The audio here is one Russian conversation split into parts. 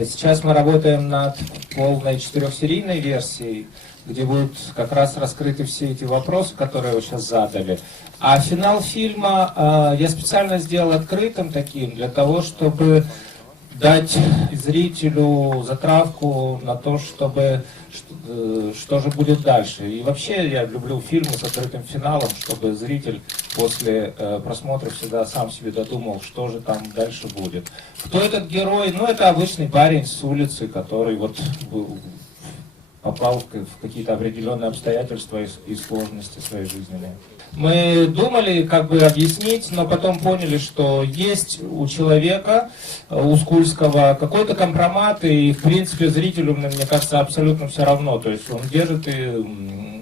Сейчас мы работаем над полной четырехсерийной версией, где будут как раз раскрыты все эти вопросы, которые вы сейчас задали. А финал фильма э, я специально сделал открытым таким, для того, чтобы дать зрителю затравку на то, чтобы что, э, что же будет дальше. И вообще я люблю фильмы с открытым финалом, чтобы зритель после э, просмотра всегда сам себе додумал, что же там дальше будет. Кто этот герой? Ну, это обычный парень с улицы, который вот был- попал в какие-то определенные обстоятельства и, и сложности своей жизненной. Мы думали, как бы объяснить, но потом поняли, что есть у человека, э, у Скульского, какой-то компромат, и, в принципе, зрителю, мне кажется, абсолютно все равно. То есть он держит и,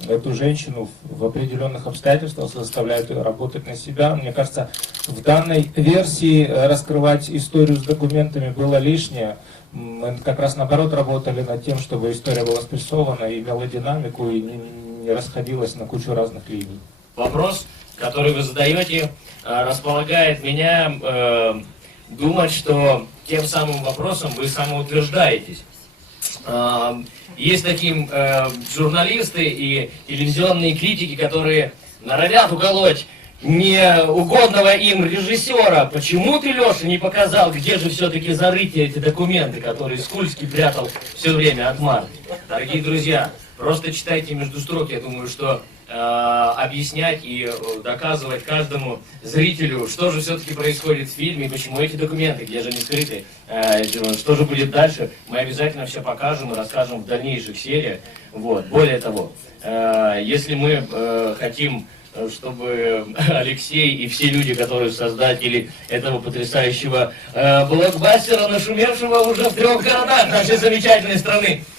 эту женщину в определенных обстоятельствах, заставляет ее работать на себя. Мне кажется, в данной версии э, раскрывать историю с документами было лишнее. Мы как раз наоборот работали над тем, чтобы история была спрессована, имела динамику и не расходилась на кучу разных линий. Вопрос, который вы задаете, э, располагает меня э, думать, что тем самым вопросом вы самоутверждаетесь. Э, Есть такие журналисты и телевизионные критики, которые норовят уколоть не угодного им режиссера. Почему ты, Леша, не показал, где же все-таки зарыты эти документы, которые Скульский прятал все время от Марты? Дорогие друзья, просто читайте между строк. Я думаю, что объяснять и э, доказывать каждому зрителю, что же все-таки происходит в фильме, почему эти документы, где же они скрыты, э, что же будет дальше, мы обязательно все покажем и расскажем в дальнейших сериях. Вот. Более того, э, если мы э, хотим э, чтобы Алексей и все люди, которые создатели этого потрясающего э, блокбастера, нашумевшего уже в трех городах нашей замечательной страны, э, э,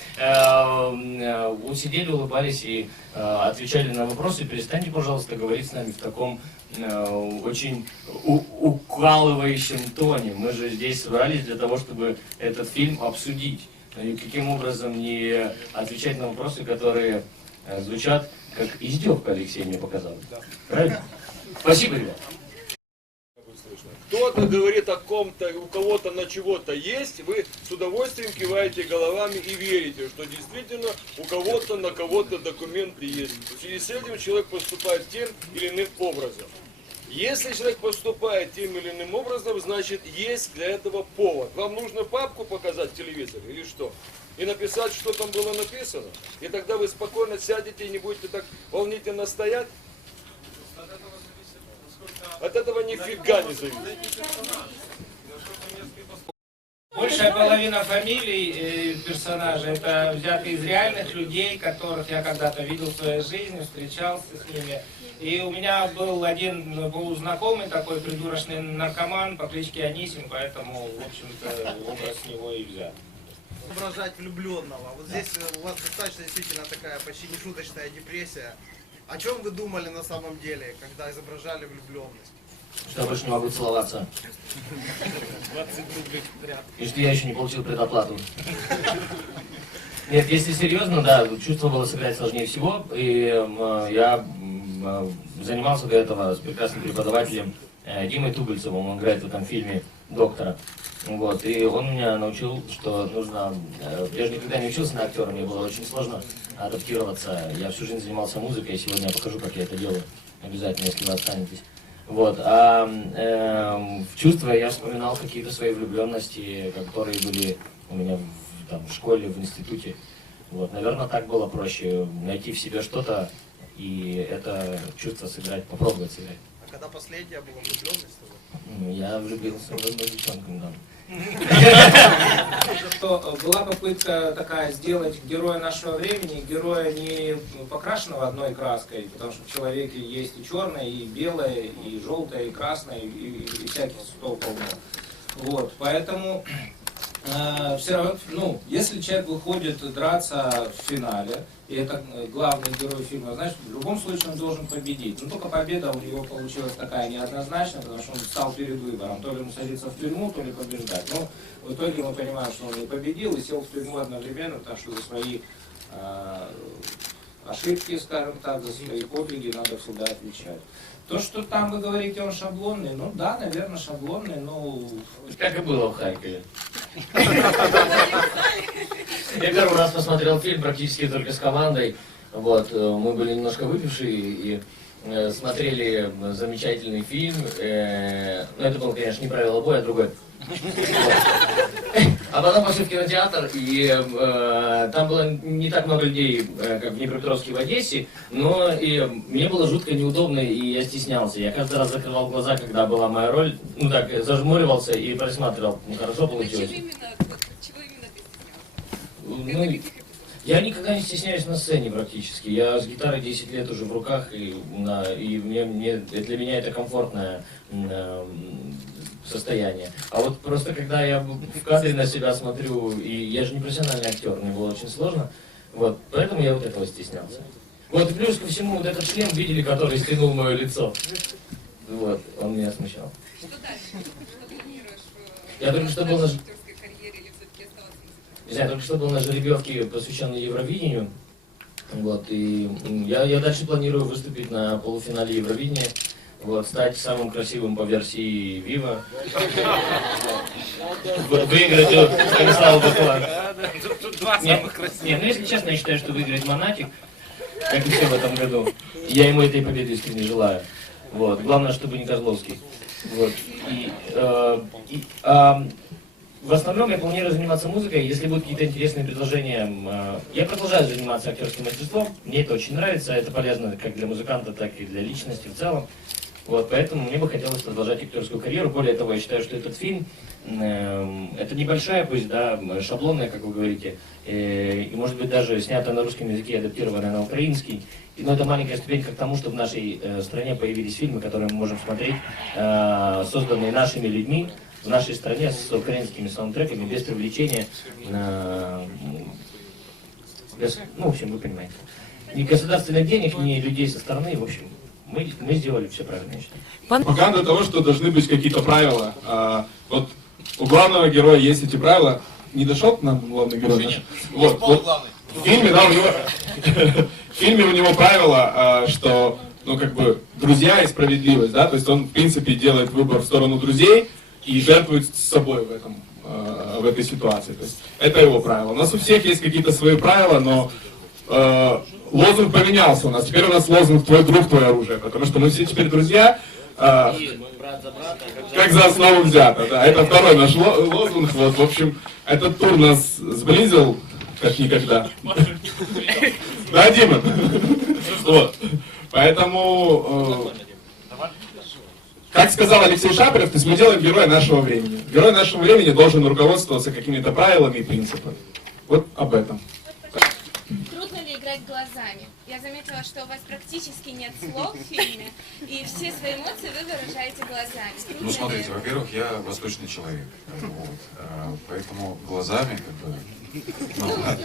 сидели, улыбались и э, отвечали на вопросы. Перестаньте, пожалуйста, говорить с нами в таком э, очень укалывающем тоне. Мы же здесь собрались для того, чтобы этот фильм обсудить. И каким образом не отвечать на вопросы, которые э, звучат как издевка, Алексей мне показал. Правильно? Спасибо, ребят. Кто-то говорит о ком-то, у кого-то на чего-то есть, вы с удовольствием киваете головами и верите, что действительно у кого-то на кого-то документы есть. В связи с этим человек поступает тем или иным образом. Если человек поступает тем или иным образом, значит есть для этого повод. Вам нужно папку показать в телевизоре или что? И написать, что там было написано. И тогда вы спокойно сядете и не будете так волнительно стоять. От этого нифига не зависит. Большая половина фамилий э, персонажей это взяты из реальных людей, которых я когда-то видел в своей жизни, встречался с ними. И у меня был один был знакомый такой придурочный наркоман по кличке Анисим, поэтому, в общем-то, образ с него и взят. изображать влюбленного. Вот здесь у вас достаточно действительно такая почти нешуточная депрессия. О чем вы думали на самом деле, когда изображали влюбленность? Что я больше не могу целоваться. И что я еще не получил предоплату. Нет, если серьезно, да, чувство было сыграть сложнее всего. И э, я э, занимался до этого с прекрасным преподавателем э, Димой Тугольцевым. Он играет в этом фильме доктора. Вот, и он меня научил, что нужно... э, Я же никогда не учился на актера, мне было очень сложно адаптироваться. Я всю жизнь занимался музыкой, и сегодня я покажу, как я это делаю. Обязательно, если вы останетесь. Вот, а эм, в чувства я вспоминал какие-то свои влюбленности, которые были у меня в, там, в школе, в институте. Вот, наверное, так было проще найти в себе что-то и это чувство сыграть, попробовать сыграть. А когда последняя была влюбленность? Ну, Я влюбился в одну девчонку недавно. Что э, была попытка такая сделать героя нашего времени, героя не покрашенного одной краской, потому что в человеке есть и черное, и белое, и желтое, и красное, и, и- и всяких цветов. Вот, поэтому все равно, ну, если человек выходит драться в финале, и это э, главный герой фильма, значит, в любом случае он должен победить. Но только победа у него получилась такая неоднозначная, потому что он стал перед выбором, то ли ему садиться в тюрьму, то ли побеждать. Но в итоге мы понимаем, что он и победил, и сел в тюрьму одновременно, потому что за свои э, ошибки, скажем так, за свои подвиги надо всегда отвечать. То, что там вы говорите, он шаблонный, ну да, наверное, шаблонный, но Как и было в Харькове. Я первый раз посмотрел фильм практически только с командой. Вот, э, мы были немножко выпившие и э, смотрели замечательный фильм. Э, ну, это был, конечно, не правило боя, а другой. А потом пошли в кинотеатр, и э, там было не так много людей, э, как в Днепропетровске и в Одессе, но и мне было жутко неудобно, и я стеснялся. Я каждый раз закрывал глаза, когда была моя роль, ну так, зажмуривался и просматривал. Ну, хорошо получилось. Чего именно? Ну, я никогда не стесняюсь на сцене практически. Я с гитарой 10 лет уже в руках, и, на, и мне, мне, для меня это комфортное эм, состояние. А вот просто когда я в кадре на себя смотрю, и я же не профессиональный актер, мне было очень сложно, вот, поэтому я вот этого стеснялся. Вот, плюс ко всему, вот этот шлем видели, который стянул мое лицо. Вот, он меня смущал. Что дальше? Что планируешь? э, Я только что был на- в актерской карьере или все-таки оставаться музыкантом? Не знаю, только что был на жеребьевке, посвященной Евровидению. Вот, и я, я дальше планирую выступить на полуфинале Евровидения. Вот, стать самым красивым по версии Вива. Вы- Выиграть у Станислава Бакова. Тут два самых красивых. нет, ну если честно, я считаю, что выиграет Монатик, как и все в этом году. Я ему этой победы искренне желаю. Вот. Главное, чтобы не Козловский. Вот. И, э, и, ам, в основном я планирую заниматься музыкой. Если будут какие-то интересные предложения, э, я продолжаю заниматься актерским мастерством. Мне это очень нравится. Это полезно как для музыканта, так и для личности в целом. Вот, поэтому мне бы хотелось продолжать актерскую карьеру. Более того, я считаю, что этот фильм эм, это небольшая, пусть да, шаблонная, как вы говорите, э, и может быть даже снята на русском языке, адаптированная на украинский. Но это маленькая ступенька к тому, чтобы в нашей э, стране появились фильмы, которые мы можем смотреть, э, созданные нашими людьми в нашей стране с украинскими саундтреками, без привлечения, э, без- ну, в общем, вы понимаете. Ни государственных денег, ни людей со стороны, в общем, мы, мы сделали все правильно, я считаю. Пропаганда того, что должны быть какие-то правила. А, вот у главного героя есть эти правила. Не дошел к нам главный герой наш? Вот, вот в фильме, да, у него, в фильме у него правило, а, что, ну, как бы, друзья и справедливость, да, то есть он, в принципе, делает выбор в сторону друзей и жертвует с собой в этом, а, в этой ситуации. То есть это его правило. У нас у всех есть какие-то свои правила, но э, лозунг поменялся у нас. Теперь у нас лозунг «Твой друг, твое оружие», потому что мы все теперь друзья, э, как за основу взято. Да. Это второй наш ло- лозунг. Вот, в общем, этот тур нас сблизил, как никогда. Да, Дима? Вот. Поэтому, э, как сказал Алексей Шапиров, то есть мы делаем героя нашего времени. Герой нашего времени должен руководствоваться какими-то правилами и принципами. Вот об этом. Трудно ли играть глазами? Я заметила, что у вас практически нет слов в фильме, и все свои эмоции вы выражаете глазами. Трудно Ну, смотрите, во-первых, я восточный человек, вот, а, поэтому глазами, как бы,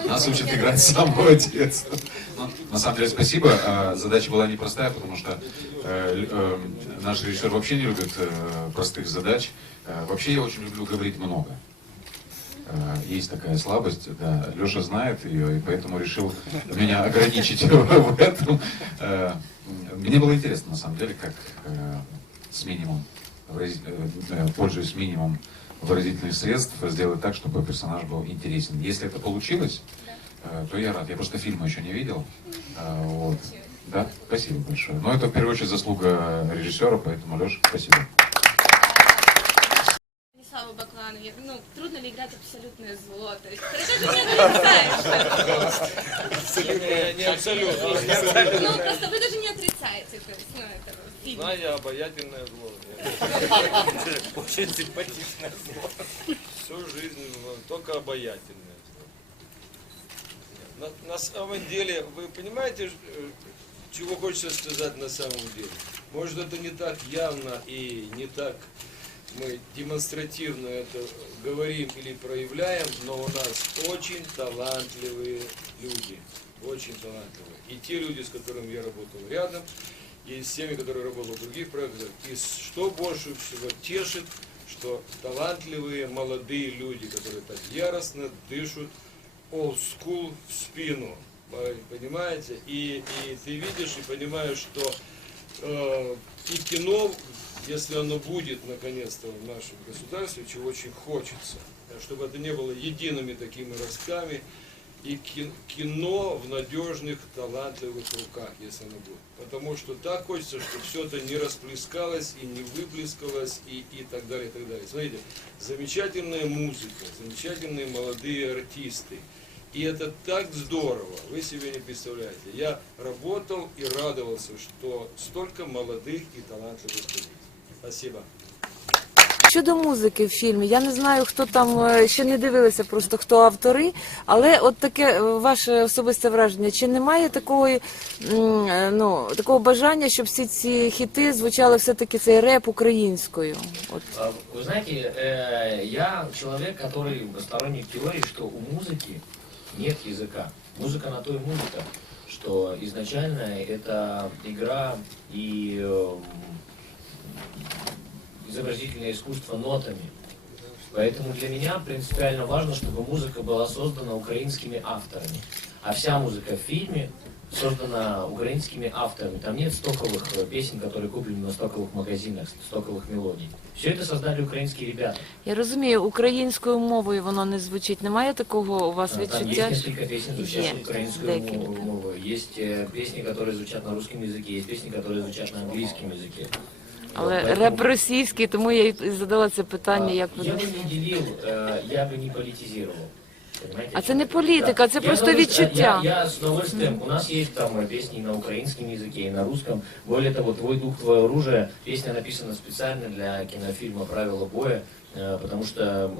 нас учат играть с самого детства. Ну, на самом деле, спасибо. А, Задача была непростая, потому что э, э, наш режиссер вообще не любит э, простых задач. Э, Вообще, я очень люблю говорить много. Э, Есть такая слабость, да, Леша знает ее, и поэтому решил меня ограничить в этом. Э, Мне было интересно, на самом деле, как с минимум, пользуясь минимум выразительных средств, сделать так, чтобы персонаж был интересен. Если это получилось, э, то я рад. Я просто фильма еще не видел. Э, Вот. Да, спасибо большое. Но это в первую очередь заслуга режиссера, поэтому, Леша, спасибо. Станиславу Баклану, я- ну, трудно ли играть абсолютное зло? То есть, это же не отрицаешь. Не абсолютно. Ну, просто вы даже не отрицаете, то есть, ну, это фильме. Знаю, обаятельное зло. Очень симпатичное слово. Всю жизнь только обаятельное зло. На, на самом деле, вы понимаете, э, чего хочется сказать на самом деле? Может, это не так явно и не так мы демонстративно это говорим или проявляем, но у нас очень талантливые люди. Очень талантливые. И те люди, с которыми я работал рядом, с теми, которые работали в других проектах. И что больше всего тешит, что талантливые молодые люди, которые так яростно дышат old school в спину. Понимаете? И, и ты видишь и понимаешь, что э, и кино, если оно будет наконец-то в нашем государстве, чего очень хочется, чтобы это не было едиными такими ростками. И ки- кино в надежных, талантливых руках, если оно будет. Потому что так хочется, чтобы все это не расплескалось и не выплескалось и, и так далее, и так далее. Смотрите, замечательная музыка, замечательные молодые артисты. И это так здорово, вы себе не представляете. Я работал и радовался, что столько молодых и талантливых людей. Спасибо. Щодо музики в фільмі, я не знаю, хто там е, ще не дивилися, просто хто автори, але от таке е, ваше особисте враження, чи немає такої м, е, ну такого бажання, щоб всі ці хіти звучали все-таки цей реп українською? От А, Вы знаете, э, я человек, который сторонник теории, что у музыки нет языка. Музыка на то и музыка, что изначально это игра и э, изобразительное искусство нотами. Поэтому для меня принципиально важно, чтобы музыка была создана украинскими авторами. А вся музыка в фильме создана украинскими авторами. Там нет стоковых э, песен, которые куплены на стоковых магазинах, стоковых мелодий. Все это создали украинские ребята. я розумію, українською мовою воно не звучить. Немає такого у вас А, Там есть відчуття? несколько песен, звучащих Есть, украинскую декілька. мову- мову. Есть э, песни, которые звучат на русском языке, есть песни, которые звучат на английском языке. Але Вот, поэтому, реп російський, тому я і задала це питання, а, як ви Я бы думаєте? не делил, э, я бы не политизировал. Понимаете, А о це чем не я? політика, це Я просто говорю, відчуття. Я, я с удовольствием, у нас есть там э, песни и на украинском языке, и на русском. Более того, «Твой дух, твое оружие» песня написана специально для кинофильма «Правила боя», э, Потому что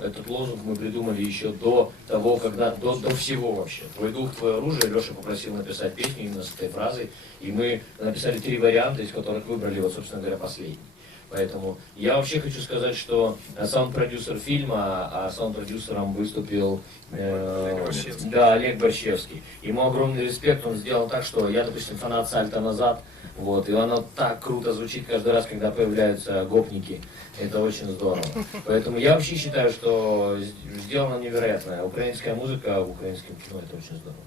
э, этот лозунг мы придумали еще до того, когда, до, до всего вообще. «Твой дух, твое оружие» Леша попросил написать песню именно с этой фразой, и мы написали три варианта, из которых выбрали, вот, собственно говоря, последний. Поэтому я вообще хочу сказать, что э, саунд-продюсер фильма, а саунд-продюсером выступил э, да, Олег Борщевский. Ему огромный респект, он сделал так, что я, допустим, фанат сальто назад, вот, и оно так круто звучит каждый раз, когда появляются гопники. Это очень здорово. Поэтому я вообще считаю, что сделано невероятное. Украинская музыка в украинском кино это очень здорово.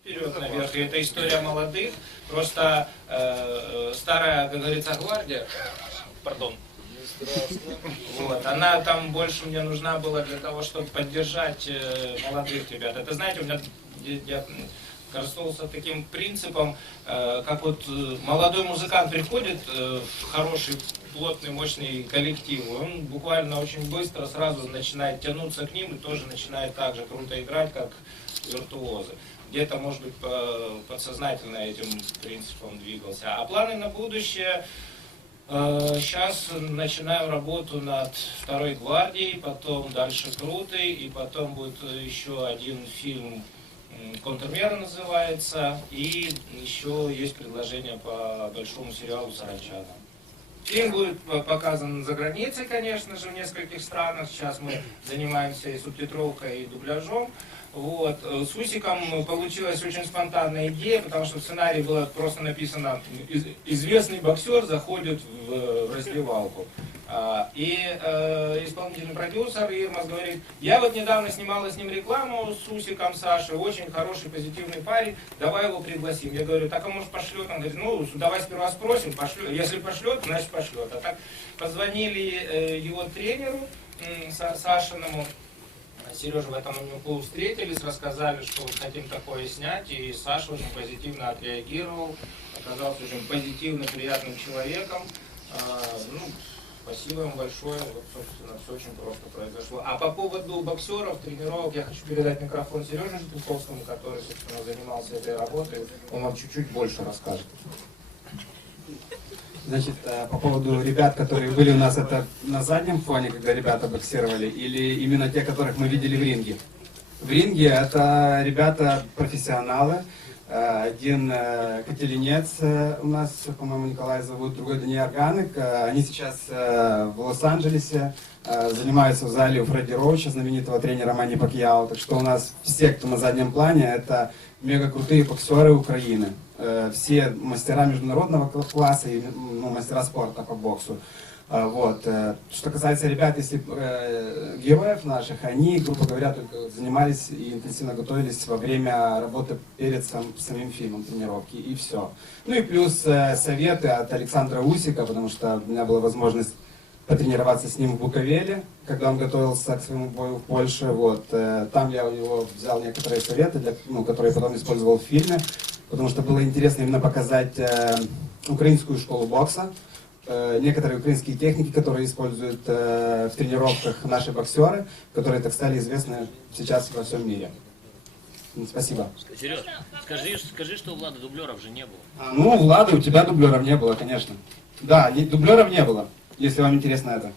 Вперед наверх. И это история молодых. Просто э, э, старая, как говорится, гвардия, пардон, вот, она там больше мне нужна была для того, чтобы поддержать э, молодых ребят. Это, знаете, у меня я, я користовался таким принципом, э, как вот э, молодой музыкант приходит э, в хороший, плотный, мощный коллектив, он буквально очень быстро сразу начинает тянуться к ним и тоже начинает так же круто играть, как виртуозы. Где-то, может быть, по- подсознательно этим принципом двигался. А планы на будущее Сейчас начинаю работу над второй гвардией, потом дальше Крутой, и потом будет еще один фильм «Контрмера» называется, и еще есть предложение по большому сериалу «Саранчана». Фильм будет по- показан за границей, конечно же, в нескольких странах. Сейчас мы занимаемся и субтитровкой, и дубляжом. Вот. Э, С Усиком получилась очень спонтанная идея, потому что в сценарии было просто написано «Из- «Известный боксер заходит в, в раздевалку». А, И э, исполнительный продюсер Ирмас говорит, я вот недавно снимала с ним рекламу с Усиком Сашей, очень хороший, позитивный парень, давай его пригласим. Я говорю, так а может пошлет? Он говорит, ну давай сперва спросим, пошлет. Если пошлет, значит пошлет. А так позвонили э, его тренеру Сашиному, Сережа в этом углу встретились, рассказали, что хотим такое снять, и Саша очень позитивно отреагировал, оказался очень позитивным, приятным человеком. А, ну, спасибо им большое, вот, собственно, все очень просто произошло. А по поводу боксеров, тренировок, я хочу передать микрофон Сереже Житниковскому, который, собственно, занимался этой работой. Он вам чуть-чуть больше расскажет. Значит, э, по поводу ребят, которые были у нас, это на заднем фоне, когда ребята боксировали, или именно те, которых мы видели в ринге? В ринге это ребята профессионалы. Э, Один э, Кателенец э, у нас, по-моему, Николай зовут, другой Даниил Органик. Они сейчас в Лос-Анджелесе занимаются в зале у Фредди Роуча, знаменитого тренера Мани Пакьяо. Так что у нас все, кто на заднем плане, это мега крутые боксеры Украины. Все мастера международного кла- класса и ну, мастера спорта по боксу. А, Вот. э, Что касается ребят, если э, героев наших, они, грубо говоря, только занимались и интенсивно готовились во время работы перед сам- самим фильмом, тренировки, и все. Ну и плюс э, советы от Александра Усика, потому что у меня была возможность потренироваться с ним в Буковеле, когда он готовился к своему бою в Польше. Вот. э, Там я у него взял некоторые советы, для, ну, которые потом использовал в фильме, потому что было интересно именно показать э, украинскую школу бокса, некоторые украинские техники, которые используют э, в тренировках наши боксеры, которые так стали известны сейчас во всем мире. Спасибо. Сереж, скажи, скажи, что у Влада дублеров же не было. А, Ну, Влада, у тебя дублеров не было, конечно. Да, дублеров не было, если вам интересно это.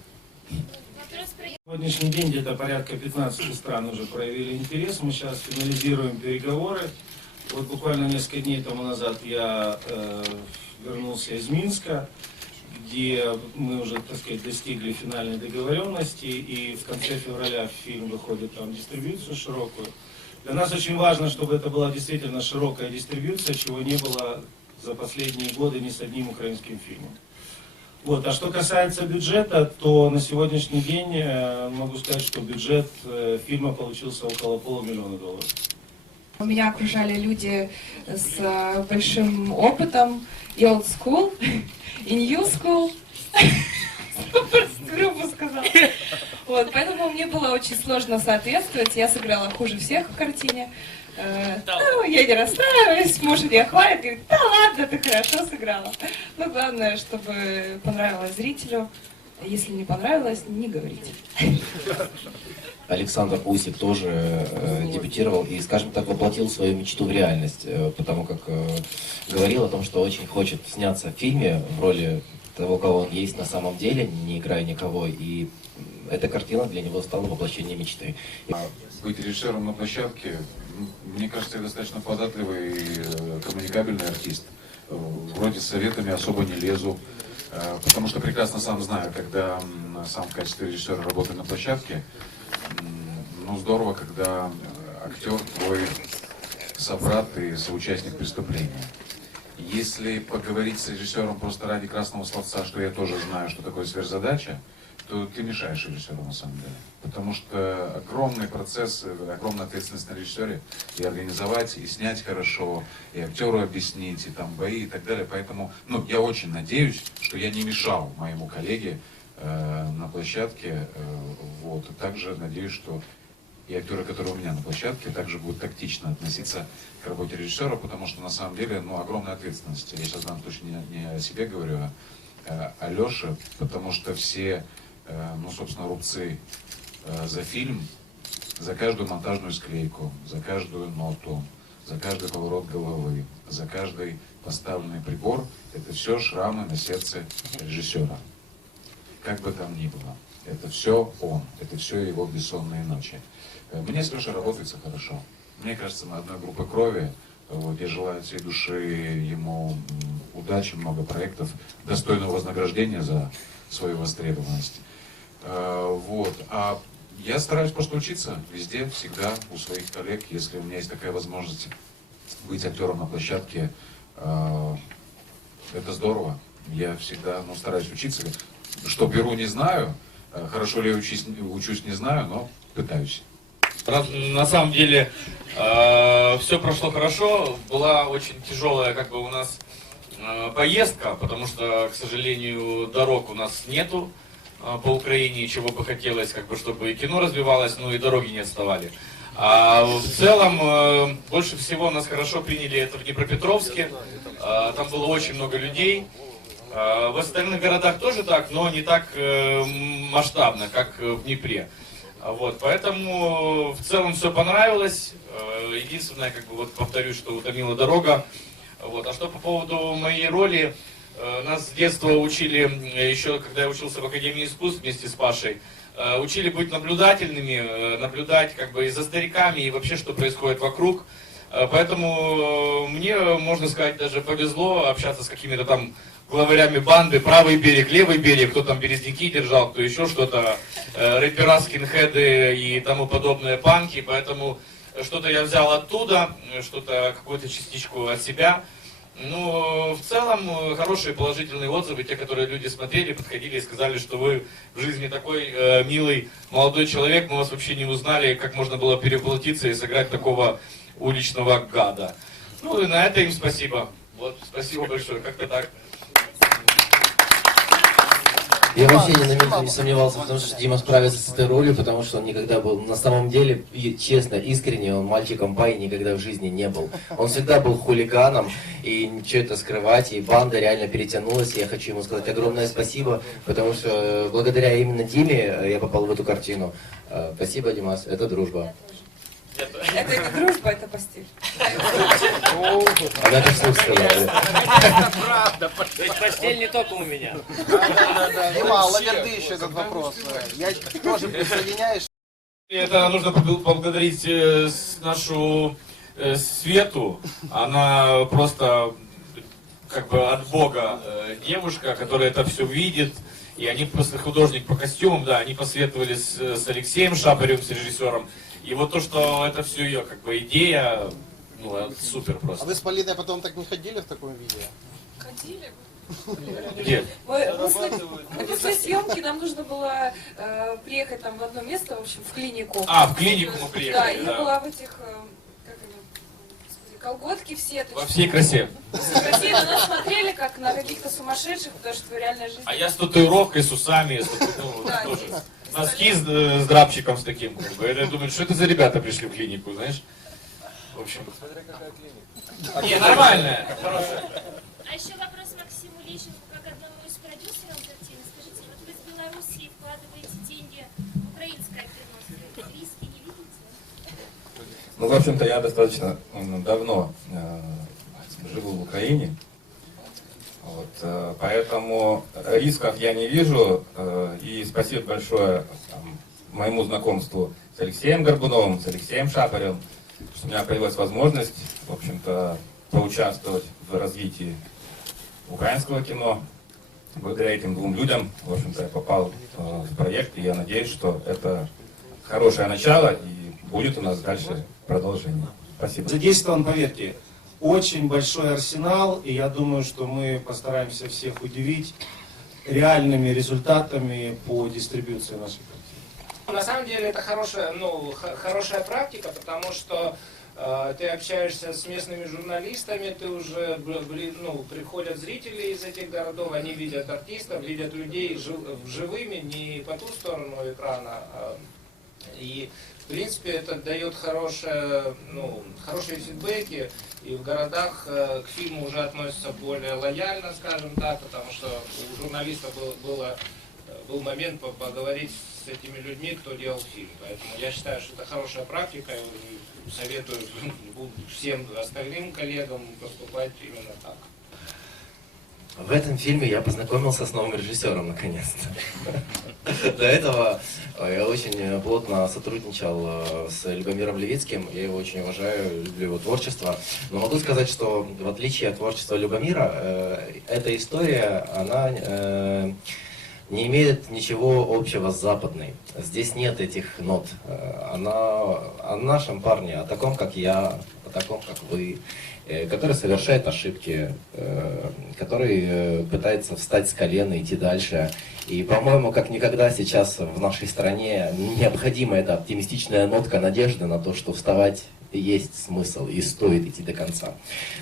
На сегодняшний день где-то порядка 15 стран уже проявили интерес. Мы сейчас финализируем переговоры. Вот буквально несколько дней тому назад я э, вернулся из Минска, где мы уже, так сказать, достигли финальной договоренности, и в конце февраля фильм выходит там в дистрибьюцию широкую. Для нас очень важно, чтобы это была действительно широкая дистрибьюция, чего не было за последние годы ни с одним украинским фильмом. Вот. А что касается бюджета, то на сегодняшний день э, могу сказать, что бюджет э, фильма получился около полумиллиона долларов. Меня окружали люди с э, большим опытом, и old school, и new school. Грубо сказала. Вот, поэтому мне было очень сложно соответствовать. Я сыграла хуже всех в картине. Э, ну, я не расстраиваюсь, муж меня хвалит, говорит, да ладно, ты хорошо сыграла. Но главное, чтобы понравилось зрителю. Если не понравилось, не говорите. Александр Усик тоже э, дебютировал и, скажем так, воплотил свою мечту в реальность, э, потому как э, говорил о том, что очень хочет сняться в фильме в роли того, кого он есть на самом деле, не играя никого, и эта картина для него стала воплощением мечты. Быть режиссером на площадке, мне кажется, я достаточно податливый и э, коммуникабельный артист. Э, Вроде советами особо не лезу, э, потому что прекрасно сам знаю, когда сам в качестве режиссера работаю на площадке, ну здорово, когда э, актер твой собрат и соучастник преступления. Если поговорить с режиссером просто ради красного словца, что я тоже знаю, что такое сверхзадача, то ты мешаешь режиссеру на самом деле. Потому что огромный процесс, э, огромная ответственность на режиссере и организовать, и снять хорошо, и актеру объяснить, и там бои и так далее. Поэтому ну, я очень надеюсь, что я не мешал моему коллеге на площадке. Э, вот. Также надеюсь, что и актеры, которые у меня на площадке, также будут тактично относиться к работе режиссера, потому что на самом деле ну, огромная ответственность. Я сейчас вам точно не, не о себе говорю, а э, о Леше, потому что все, э, ну, собственно, рубцы э, за фильм, за каждую монтажную склейку, за каждую ноту, за каждый поворот головы, за каждый поставленный прибор, это все шрамы на сердце режиссера. Как бы там ни было. Это все он, это все его бессонные ночи. Э, Мне с Лешей работается хорошо. Мне кажется, мы одной группы крови. Вот, я желаю всей души ему удачи, много проектов, достойного вознаграждения за свою востребованность. Э, Вот. А я стараюсь просто учиться везде, всегда, у своих коллег, если у меня есть такая возможность быть актером на площадке, э, это здорово. Я всегда ну, стараюсь учиться. Что беру, не знаю. Э, Хорошо ли я учусь, учусь, не знаю, но пытаюсь. На самом деле все прошло хорошо. Была очень тяжелая как бы у нас э, поездка, потому что, к сожалению, дорог у нас нету э, по Украине, чего бы хотелось, как бы, чтобы и кино развивалось, но и дороги не отставали. А в целом, э, больше всего нас хорошо приняли это в Днепропетровске. Э, Там было очень много людей. Э, В остальных городах тоже так, но не так э, масштабно, как э, в Днепре. А Вот, поэтому в целом все понравилось. Э, Единственное, как бы вот повторюсь, что утомила дорога. Вот. А что по поводу моей роли, э, нас с детства учили, э, еще когда я учился в Академии искусств вместе с Пашей, э, учили быть наблюдательными, э, наблюдать как бы и за стариками, и вообще, что происходит вокруг. Э, Поэтому э, мне, можно сказать, даже повезло общаться с какими-то там главарями банды, правый берег, левый берег, кто там березняки держал, кто еще что-то, э, рэпера, скинхеды и тому подобное панки, поэтому что-то я взял оттуда, э, что-то, какую-то частичку от себя. Ну, в целом, э, хорошие положительные отзывы, те, которые люди смотрели, подходили и сказали, что вы в жизни такой э, милый молодой человек, мы вас вообще не узнали, как можно было переплатиться и сыграть такого уличного гада. Ну и на это им спасибо. Вот, спасибо большое, как-то так. Я вообще ни на минуту не сомневался в том, что Дима справится с этой ролью, потому что он никогда был, на самом деле, и честно, искренне, он мальчиком пай никогда в жизни не был. Он всегда был хулиганом, и ничего это скрывать, и банда реально перетянулась. И я хочу ему сказать огромное спасибо, потому что э, благодаря именно Диме э, я попал в эту картину. Э, Спасибо, Димас, это дружба. Это не дружба, это постель. Она вслух сказала. Ведь постель не только у меня. Дима, лаверды еще этот вопрос. Я тоже присоединяюсь. Это нужно побл- поблагодарить э, нашу э, Свету. Она просто как бы от Бога э, девушка, которая это все видит. И они просто художник по костюмам, да, они посоветовали с, с Алексеем Шапаревым, с режиссером. И вот то, что это все ее как бы идея, ну, это супер А просто. вы с Полиной потом так не ходили в таком виде? Ходили. Где? Мы после, после съемки нам нужно было э, приехать там в одно место, в общем, в клинику. А, в клинику мы Да, приехали, и да. я была в этих, э, как они, колготки все. Во всей красе. Во всей красе на нас смотрели как на каких-то сумасшедших, потому что в реальной жизни... А я с татуировкой, с усами, с тату- ну, Да, тоже. Носки с, э, с драпчиком с таким. Как бы. Я думаю, что это за ребята пришли в клинику, знаешь? В общем. Не, нормальная, хорошая. А еще вопрос Максиму Лещенко, как одному из продюсеров картины. Скажите, вот вы из Белоруссии вкладываете деньги в украинское кино. Риски не видите? Ну, в общем-то, я достаточно давно э, живу в Украине. Э, поэтому рисков я не вижу. э, и спасибо большое моему знакомству с Алексеем Горбуновым, с Алексеем Шапаревым, что у меня появилась возможность, в общем-то, поучаствовать в развитии украинского кино. Благодаря этим двум людям, в общем-то, я попал э, в проект, и я надеюсь, что это хорошее начало, и будет у нас дальше продолжение. Спасибо. Задействован, поверьте, очень большой арсенал, и я думаю, что мы постараемся всех удивить реальными результатами по дистрибуции нашей картины. На самом деле это хорошая, ну, хорошая практика, потому что э, ты общаешься с местными журналистами, ты уже, ну, приходят зрители из этих городов, они видят артистов, видят людей жив- живыми, не по ту сторону экрана. а, и, в принципе, это дает хорошее, ну, хорошие фидбэки, и в городах э, к фильму уже относятся более лояльно, скажем так, потому что у журналистов был, было э, был момент по- поговорить с этими людьми, кто делал фильм. Поэтому я считаю, что это хорошая практика и советую всем остальным коллегам поступать именно так. В этом фильме я познакомился с новым режиссером наконец-то. До этого э, я очень плотно сотрудничал э, с Любомиром Левицким, я его очень уважаю, люблю его творчество. Но могу сказать, что в отличие от творчества Любомира, э, эта история, она не имеет ничего общего с западной. Здесь нет этих нот. Она о нашем парне, о таком, как я, о таком, как вы, который совершает ошибки, э, который э, пытается встать с колена, идти дальше. И, по-моему, как никогда сейчас в нашей стране необходима эта оптимистичная нотка надежды на то, что вставать есть смысл и стоит идти до конца.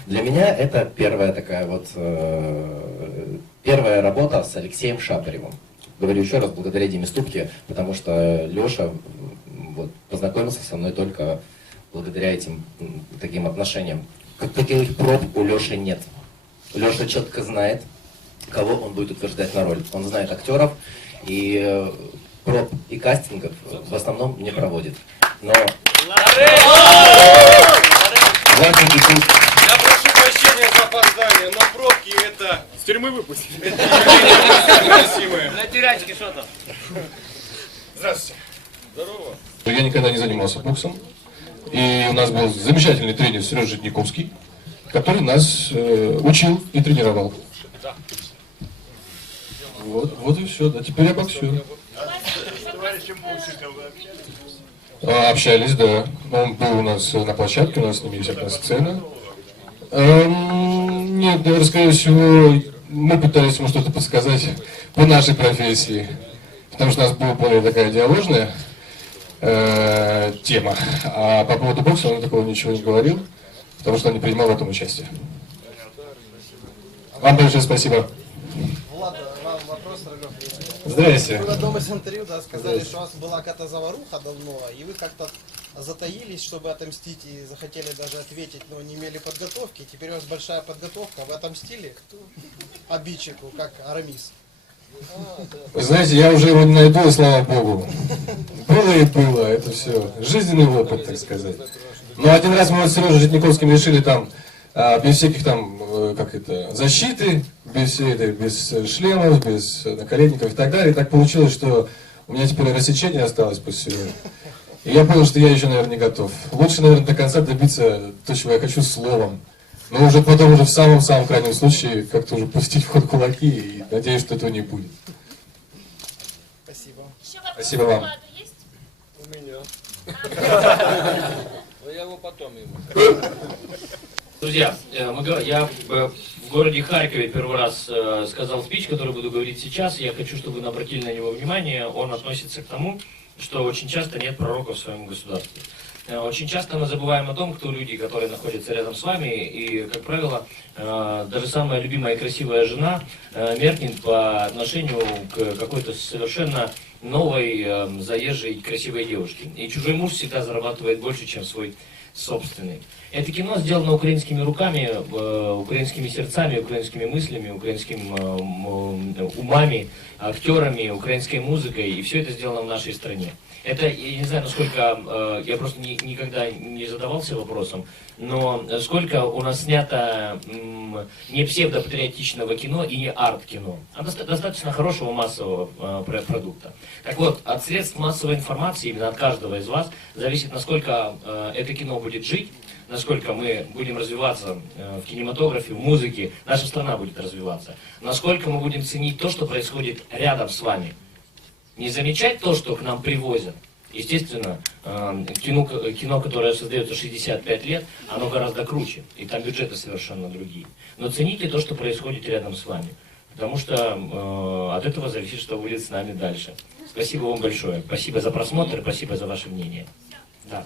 Для меня это первая такая вот э, первая работа с Алексеем Шапаревым. Говорю еще раз, благодаря Диме Ступке, потому что Леша вот, познакомился со мной только благодаря этим таким отношениям. Как таких проб у Леши нет. Леша четко знает, кого он будет утверждать на роль. Он знает актеров, и э, проб и кастингов в основном не проводит. Но тут Я прошу прощения за опоздание, но пробки это... С тюрьмы выпустили. На тюрячке что там? Здравствуйте. Здорово. Я никогда не занимался боксом. И у нас был замечательный тренер Сережа Житниковский, который нас э, учил и тренировал. Вот, вот и все, да. Теперь я боксер. А, общались, да. Он был у нас на площадке, у нас с ним есть одна сцена. Эм, нет, наверное, скорее всего, мы пытались ему что-то подсказать по нашей профессии. Потому что у нас была более такая диаложная э, тема. А по поводу бокса он такого ничего не говорил, потому что он не принимал в этом участие. Вам большое спасибо. Влад, вам вопрос, Рогов? Здрасте. Вы в одном из интервью да, сказали, что у вас была какая-то заваруха давно, и вы как-то затаились, чтобы отомстить, и захотели даже ответить, но не имели подготовки. Теперь у вас большая подготовка. Вы отомстили обидчику, как Арамис. Вы знаете, я уже его не найду, и слава богу. Было и было, это все. Жизненный опыт, так сказать. Но один раз мы с Сережей Житниковским решили там, а, без всяких там, э, как это, защиты, без всей этой, без шлемов, без наколенников и так далее. И так получилось, что у меня теперь рассечение осталось после всего. И я понял, что я еще, наверное, не готов. Лучше, наверное, до конца добиться то, чего я хочу словом. Но уже потом, уже в самом-самом крайнем случае, как-то уже пустить в ход кулаки, и надеюсь, что этого не будет. Спасибо. Спасибо вам. У меня. Но я его потом ему. Друзья, э, я э, в городе Харькове первый раз э, сказал спич, который буду говорить сейчас. Я хочу, чтобы вы обратили на него внимание. Он относится к тому, что очень часто нет пророка в своем государстве. Э, Очень часто мы забываем о том, кто люди, которые находятся рядом с вами, и, как правило, э, даже самая любимая и красивая жена э, меркнет по отношению к какой-то совершенно новой, заезжей, красивой девушке. И чужой муж всегда зарабатывает больше, чем свой собственный. Это кино сделано украинскими руками, э, украинскими сердцами, украинскими мыслями, украинским э, э, умами, актерами, украинской музыкой, и все это сделано в нашей стране. Это, я не знаю, насколько, я просто ни- никогда не задавался вопросом, но сколько у нас снято не псевдопатриотичного кино и не арт-кино, а доста- достаточно хорошего массового про- продукта. Так вот, от средств массовой информации, именно от каждого из вас, зависит, насколько это кино будет жить, насколько мы будем развиваться э, в кинематографе, в музыке, наша страна будет развиваться, насколько мы будем ценить то, что происходит рядом с вами. Не замечать то, что к нам привозят. Естественно, э, кино, кино, которое создается 65 лет, оно гораздо круче, и там бюджеты совершенно другие. Но цените то, что происходит рядом с вами, потому что э, от этого зависит, что будет с нами дальше. Спасибо вам большое. Спасибо за просмотр, спасибо за ваше мнение. Да.